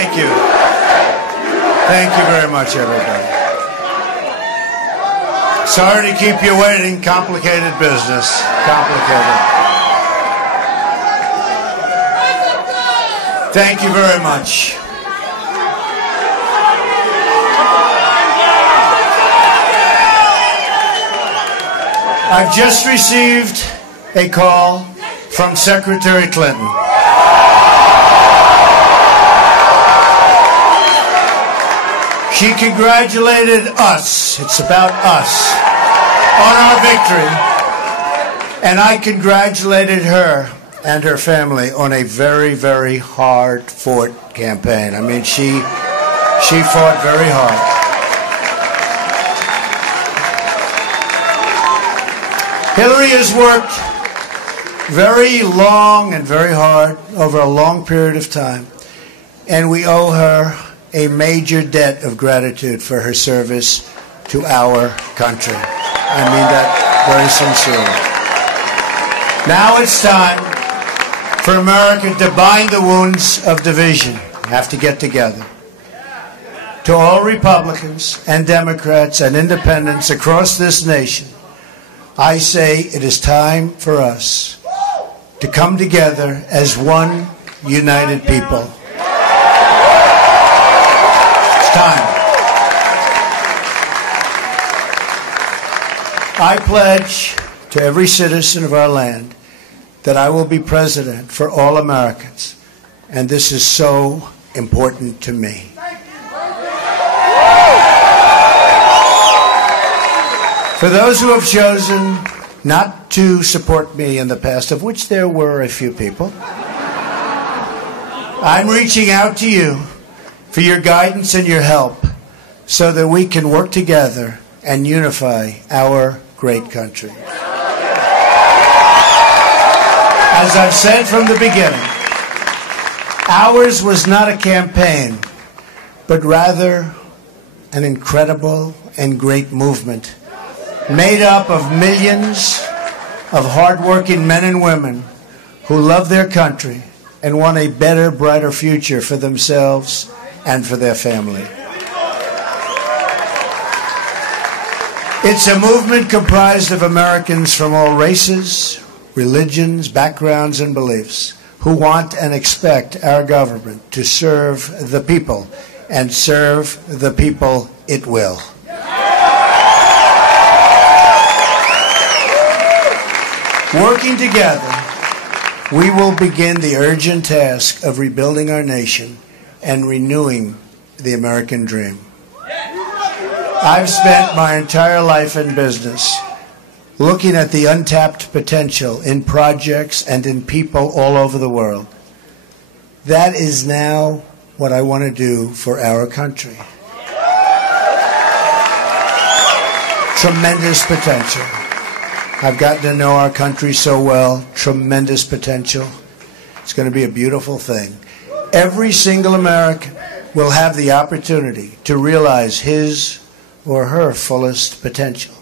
Thank you. Thank you very much, everybody. Sorry to keep you waiting. Complicated business. Complicated. Thank you very much. I've just received a call from Secretary Clinton. She congratulated us, it's about us, on our victory. And I congratulated her and her family on a very, very hard-fought campaign. I mean, she fought very hard. Hillary has worked very long and very hard over a long period of time, and we owe her a major debt of gratitude for her service to our country. I mean that very sincerely. Now it's time for America to bind the wounds of division. We have to get together. To all Republicans and Democrats and independents across this nation, I say it is time for us to come together as one united people. It's time. I pledge to every citizen of our land that I will be president for all Americans, and this is so important to me. For those who have chosen not to support me in the past, of which there were a few people, I'm reaching out to you for your guidance and your help so that we can work together and unify our great country. As I've said from the beginning, ours was not a campaign, but rather an incredible and great movement made up of millions of hardworking men and women who love their country and want a better, brighter future for themselves and for their family. It's a movement comprised of Americans from all races, religions, backgrounds, and beliefs who want and expect our government to serve the people, and serve the people it will. Working together, we will begin the urgent task of rebuilding our nation and renewing the American dream. I've spent my entire life in business looking at the untapped potential in projects and in people all over the world. That is now what I want to do for our country. Tremendous potential. I've gotten to know our country so well. Tremendous potential. It's going to be a beautiful thing. Every single American will have the opportunity to realize his or her fullest potential.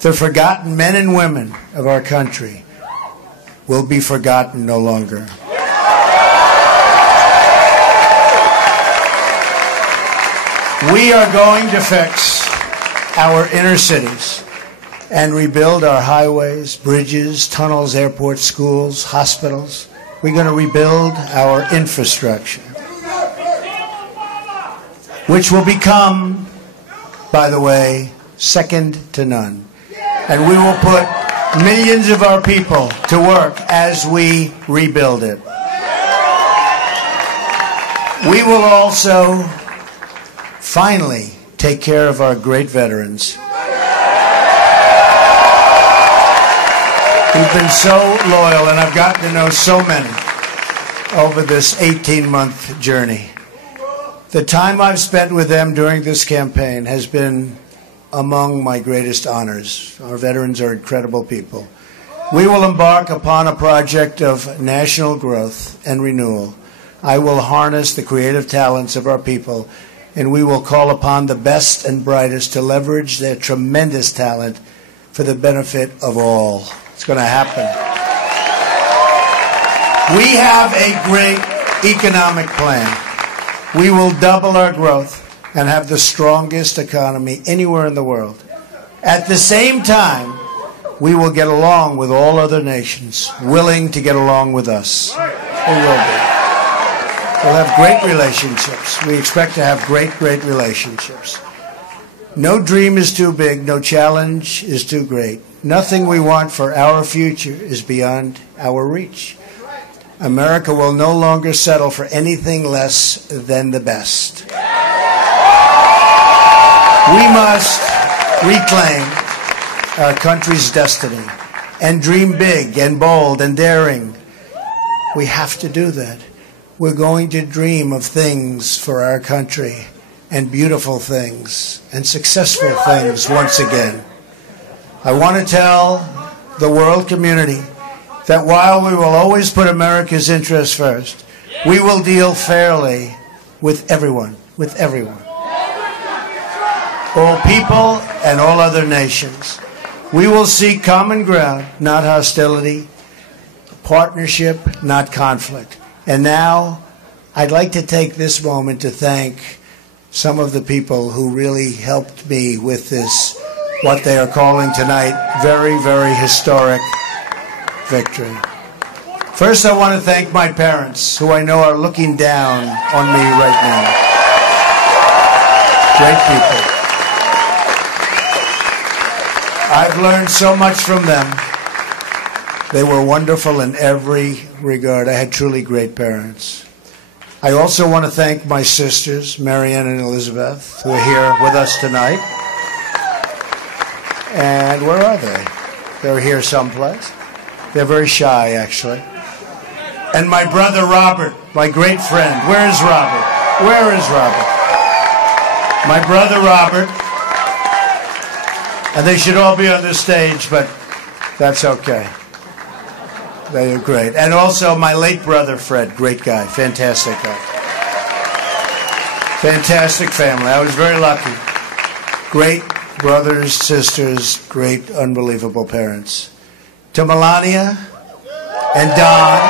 The forgotten men and women of our country will be forgotten no longer. We are going to fix our inner cities and rebuild our highways, bridges, tunnels, airports, schools, hospitals. We're going to rebuild our infrastructure, which will become, by the way, second to none. And we will put millions of our people to work as we rebuild it. We will also finally take care of our great veterans who've been so loyal, and I've gotten to know so many over this 18-month journey. The time I've spent with them during this campaign has been among my greatest honors. Our veterans are incredible people. We will embark upon a project of national growth and renewal. I will harness the creative talents of our people, and we will call upon the best and brightest to leverage their tremendous talent for the benefit of all. It's going to happen. We have a great economic plan. We will double our growth and have the strongest economy anywhere in the world. At the same time, we will get along with all other nations willing to get along with us. We will be. We'll have great relationships. We expect to have great, great relationships. No dream is too big. No challenge is too great. Nothing we want for our future is beyond our reach. America will no longer settle for anything less than the best. We must reclaim our country's destiny and dream big and bold and daring. We have to do that. We're going to dream of things for our country and beautiful things and successful things once again. I want to tell the world community that while we will always put America's interests first, we will deal fairly with everyone, all people and all other nations. We will seek common ground, not hostility, partnership, not conflict. And now, I'd like to take this moment to thank some of the people who really helped me with this, what they are calling tonight, very, very historic victory. First, I want to thank my parents, who I know are looking down on me right now. Great people. I've learned so much from them. They were wonderful in every regard. I had truly great parents. I also want to thank my sisters, Marianne and Elizabeth, who are here with us tonight. And where are they? They're here someplace. They're very shy, actually. And my brother Robert, my great friend. Where is Robert? Where is Robert? My brother Robert. And they should all be on the stage, but that's okay. They are great. And also my late brother Fred, great guy, fantastic guy. Fantastic family. I was very lucky. Great brothers, sisters, great, unbelievable parents. To Melania and Don,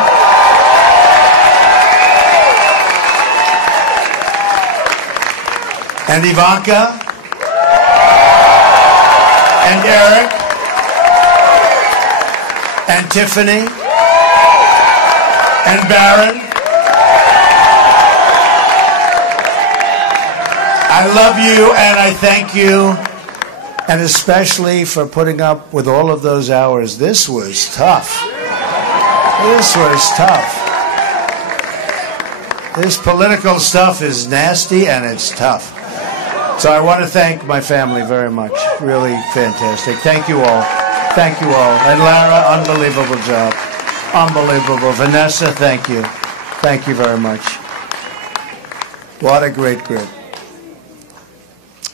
and Ivanka, and Eric, and Tiffany, and Barron. I love you and I thank you, and especially for putting up with all of those hours. This was tough. This was tough. This political stuff is nasty and it's tough. So I want to thank my family very much. Really fantastic. Thank you all. Thank you all. And Lara, unbelievable job. Unbelievable. Vanessa, thank you. Thank you very much. What a great group.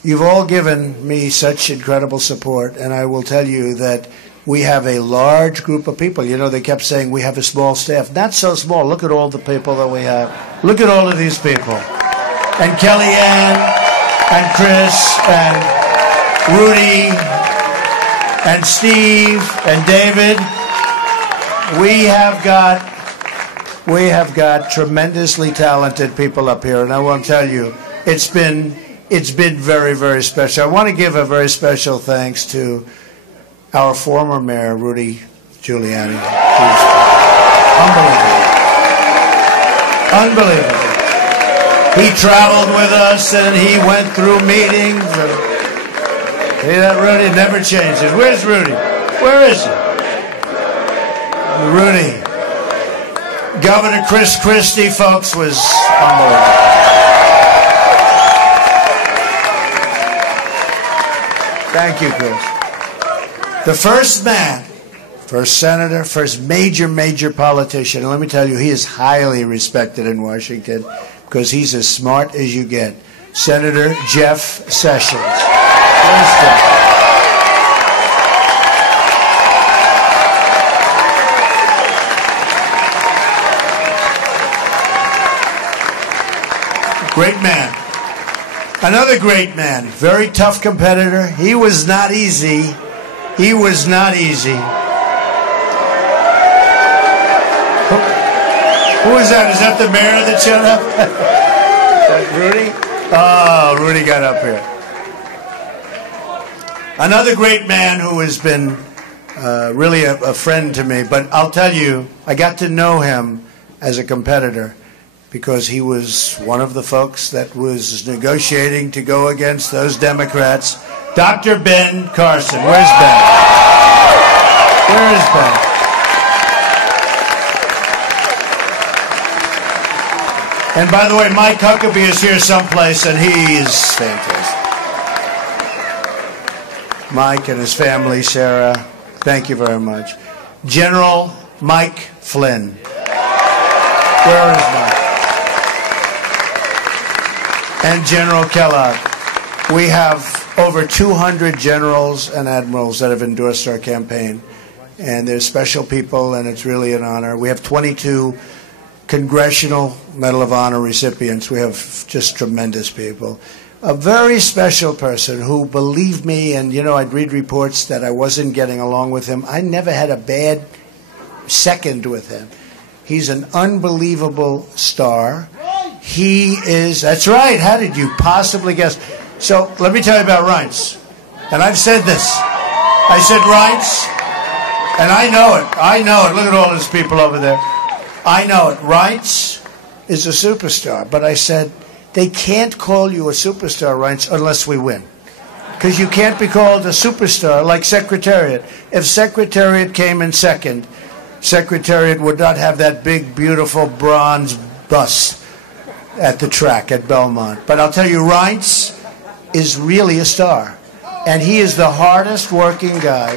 You've all given me such incredible support, and I will tell you that we have a large group of people. You know, they kept saying we have a small staff. Not so small. Look at all the people that we have. Look at all of these people. And Kellyanne, and Chris, and Rudy, and Steve, and David. We have got tremendously talented people up here, and I want to tell you, it's been very, very special. I want to give a very special thanks to our former mayor, Rudy Giuliani. Unbelievable. Unbelievable. He traveled with us and he went through meetings. And, see that, Rudy? Never changes. Where's Rudy? Where is he? Rudy. Governor Chris Christie, folks, was unbelievable. Thank you, Chris. The first man, first senator, first major politician, and let me tell you, he is highly respected in Washington because he's as smart as you get. Senator Jeff Sessions. Where's Jeff? Great man. Another great man, very tough competitor. He was not easy. He was not easy. Who is that? Is that the mayor that showed up? Rudy? Oh, Rudy got up here. Another great man who has been really a friend to me, but I'll tell you, I got to know him as a competitor because he was one of the folks that was negotiating to go against those Democrats. Dr. Ben Carson. Where's Ben? Where is Ben? And by the way, Mike Huckabee is here someplace, and he's fantastic. Mike and his family, Sarah, thank you very much. General Mike Flynn. Where is Mike? And General Kellogg. We have over 200 generals and admirals that have endorsed our campaign. And they're special people, and it's really an honor. We have 22 Congressional Medal of Honor recipients. We have just tremendous people. A very special person who believed me, and, you know, I'd read reports that I wasn't getting along with him. I never had a bad second with him. He's an unbelievable star. He is, that's right, how did you possibly guess? So let me tell you about Reince. And I've said this. I said Reince, and I know it. I know it. Look at all those people over there. I know it. Reince is a superstar. But I said, they can't call you a superstar, Reince, unless we win. Because you can't be called a superstar like Secretariat. If Secretariat came in second, Secretariat would not have that big, beautiful bronze bus at the track at Belmont. But I'll tell you, Reince is really a star. And he is the hardest working guy.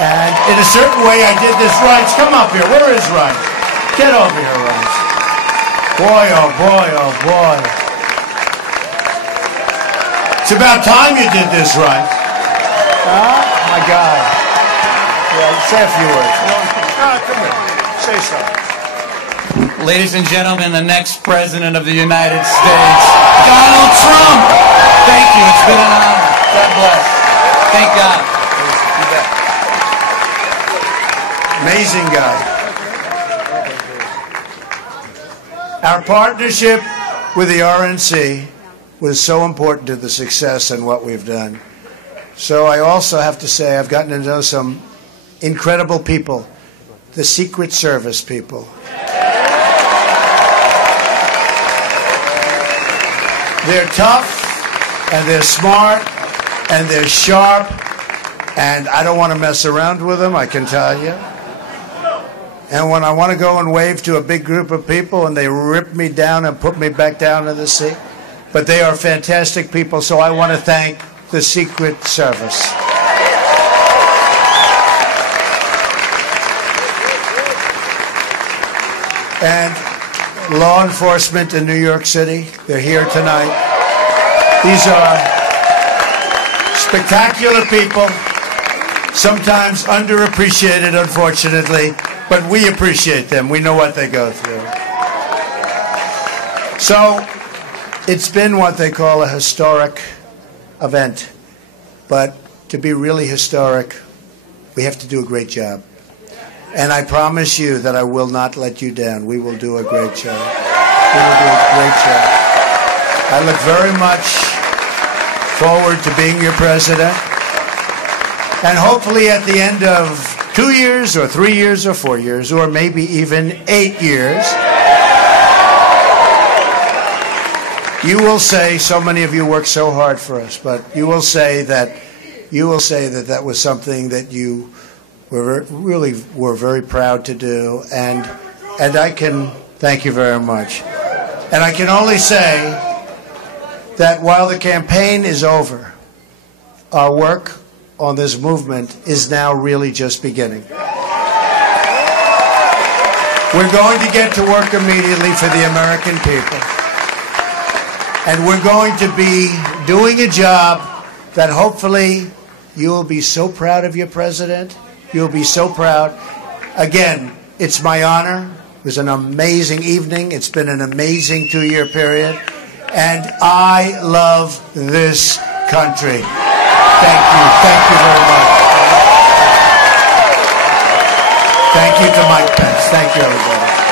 And in a certain way, I did this. Reince, come up here. Where is Reince? Get over here, Reince. Boy, oh boy, oh boy. It's about time you did this, Reince. My God. Yeah, say a few words. Come here. Say something. Ladies and gentlemen, the next President of the United States, Donald Trump. Thank you. It's been an honor. God bless. Thank God. Amazing guy. Our partnership with the RNC was so important to the success and what we've done. So I also have to say I've gotten to know some incredible people, the Secret Service people. They're tough, and they're smart, and they're sharp, and I don't want to mess around with them, I can tell you. And when I want to go and wave to a big group of people and they rip me down and put me back down in the seat. But they are fantastic people, so I want to thank the Secret Service. And law enforcement in New York City, they're here tonight. These are spectacular people, sometimes underappreciated, unfortunately. But we appreciate them. We know what they go through. So it's been what they call a historic event. But to be really historic, we have to do a great job. And I promise you that I will not let you down. We will do a great job. We will do a great job. I look very much forward to being your president. And hopefully at the end of 2 years or 3 years or 4 years or maybe even 8 years, you will say, so many of you work so hard for us, but you will say that that was something that you were very proud to do, and I can thank you very much. And I can only say that while the campaign is over, our work on this movement is now really just beginning. We're going to get to work immediately for the American people. And we're going to be doing a job that hopefully you will be so proud of your president. You'll be so proud. Again, it's my honor. It was an amazing evening. It's been an amazing 2-year period. And I love this country. Thank you. Thank you very much. Thank you to Mike Pence. Thank you, everybody.